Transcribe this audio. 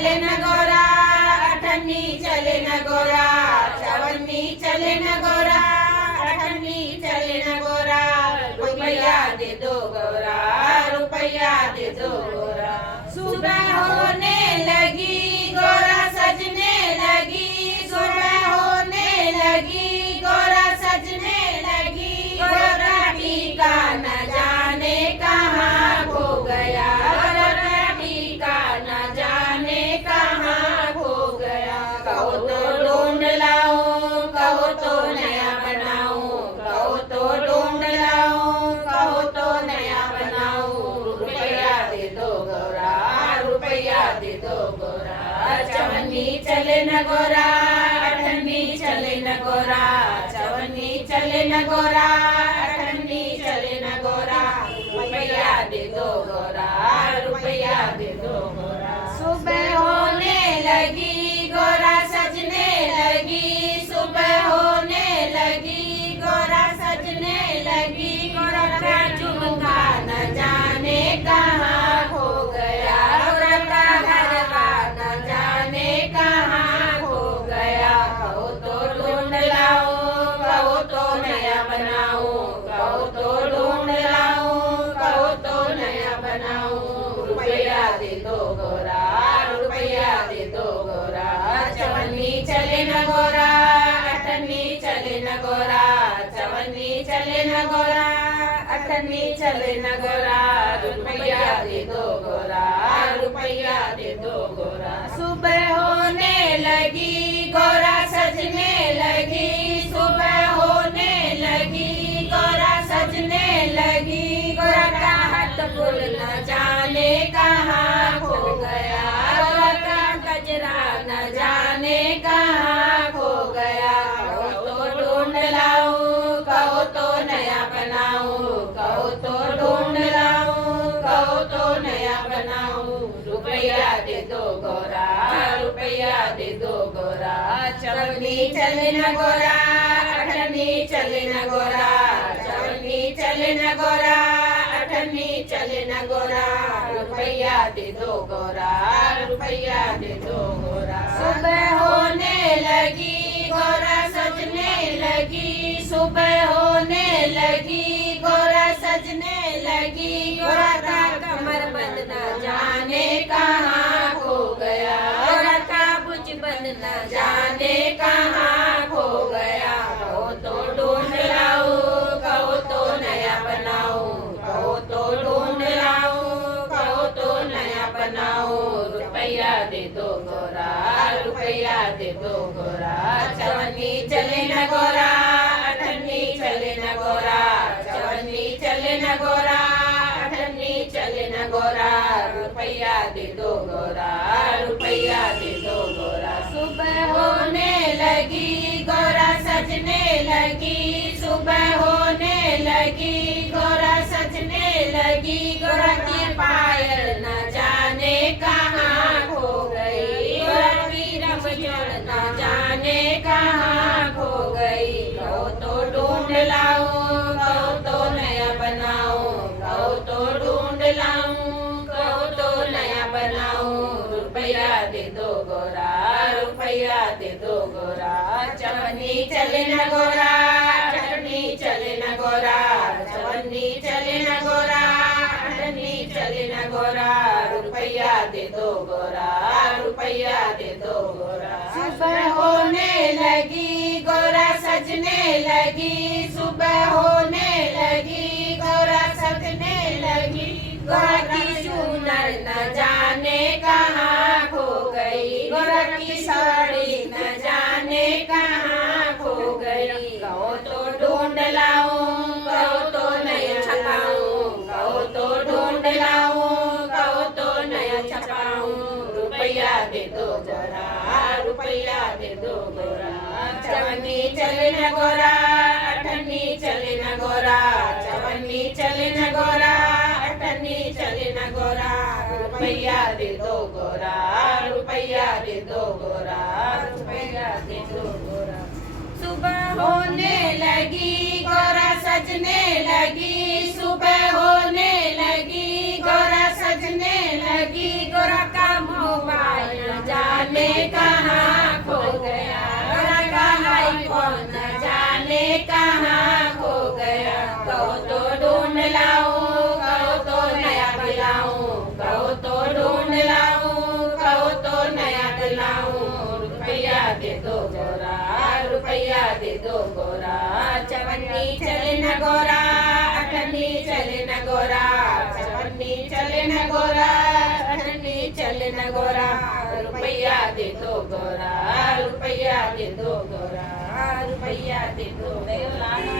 चले न गोरा, अठन्नी चले न गोरा, चवन्नी चले न गोरा, अठन्नी चले न गोरा, रुपया दे दो गोरा, रुपया दे दो गोरा। सुबह होने लगी गोरा सजने लगी, सुबह होने लगी गोरा सजने लगी, गोरा टीका न जाने कहाँ खो गया, गोरा टीका न जाने कहाँ खो गया। कहो तो ढूंढ लाऊं, कहो तो नया बनाऊं, कहो तो ढूंढ लाऊं, कहो तो नया बनाऊं, रुपया दे दो गोरा, रुपया दे दो गोरा। चवन्नी चले न गोरा, अठन्नी चले न गोरा, चवन्नी चले न गोरा, अठन्नी चले न गोरा, रुपया दे दो गोरा, रुपया दे दो गोरा। सुबह होने लगी गोरा सजने लगी, सुबह होने लगी गोरा सजने लगी, गोरा का झुमका न जाने कहाँ खो गया, गोरा का घरवा न जाने कहाँ खो गया। कहो तो ढूंढ लाऊं, कहो तो नया बनाऊं, कहो तो ढूंढ लाऊं, कहो तो नया बनाऊं, रुपया दे दो गोरा, रुपया दे दो गोरा। चवन्नी चले न गोरा, अठन्नी चले न गोरा, चवन्नी चले न गोरा, अठन्नी चले न गोरा, रुपया दे दो गोरा, रुपया दे दो गोरा। सुबह होने लगी गोरा सजने लगी, सुबह होने लगी गोरा सजने लगी, गोरा का हाथ फूल न जाने कहाँ खो गया, गोरा का गजरा न जाने कहाँ खो गया। कहो तो ढूंढ लाऊं, कहो तो नया बनाऊं, कहो तो ढूंढ लाऊं, कहो तो नया बनाऊं, रुपया दे दो गोरा, रुपया दे दो गोरा। चवन्नी चले न गोरा, अठन्नी चले न गोरा, चवन्नी चले न गोरा, अठन्नी चले न गोरा, रुपया दे दो गोरा, रुपया दे दो गोरा। सुबह होने लगी गोरा सजने लगी, सुबह होने लगी गोरा सजने लगी, गोरा का कमर बंद न जाने कहाँ खो गया, गोरा का बुझ बंद न जाने कहाँ खो गया। कहो तो ढूंढ लाऊं, कहो तो नया बनाऊं, कहो तो ढूंढ लाऊं, कहो तो नया बनाऊं, रुपया दे दो गोरा, रुपया दे दो गोरा। चवन्नी चले न गोरा, अठन्नी चले न गोरा, चवन्नी चले न गोरा, अठन्नी चले न गोरा, रुपया दे दो गोरा, रुपया दे दो गोरा। सुबह होने लगी गोरा सजने लगी, सुबह होने लगी गोरा सजने लगी, गोरा की पायल न जाने कहाँ खो गई, गोरा की रमजोड़ न जाने कहाँ खो गई। कहो तो ढूंढ लाऊं, कहो तो नया बनाऊं, कहो तो ढूंढ लाऊं, कहो तो नया बनाऊं, रुपया दे दो गोरा, रुपया दे दो गोरा। चवन्नी चले न गोरा, अठन्नी चले न गोरा, चवन्नी चले न गोरा, अठन्नी चले न गोरा, रुपया दे दो गोरा, रुपया दे दो गोरा। सुबह होने लगी गोरा सजने लगी, सुबह होने लगी गोरा सजने लगी, गोरा की चूनर न जाने कहाँ खो गई, गोरा की साड़ी न जाने कहाँ खो गई। कहो तो ढूंढ लाऊं, कहो तो नया छपाऊं, कहो तो ढूंढ लाऊं, कहो तो नया छपाऊं, रुपया दे दो गोरा, रुपया दे दो गोरा। चवन्नी चले न गोरा, अठन्नी चले न गोरा, चवन्नी चले न गोरा, अठन्नी चले न गोरा, रुपया दे दो गोरा, रुपया दे दो गोरा, रुपया दे दो गोरा। सुबह होने लगी गोरा सजने लगी, सुबह होने लगी गोरा सजने लगी, गोरा का मोबाइल कहो तो ढूंढ लाऊं, कहो तो नया दिलाऊं, कहो तो ढूंढ लाऊं, कहो तो नया दिलाऊं। रुपया दे दो गोरा, रुपया दे दो गोरा, चवन्नी चले न गोरा, अठन्नी चले न गोरा, चवन्नी चले न गोरा, अठन्नी चले न गोरा। रुपया दे दो गोरा, रुपया दे दो गोरा, रुपया दे दो गोरा।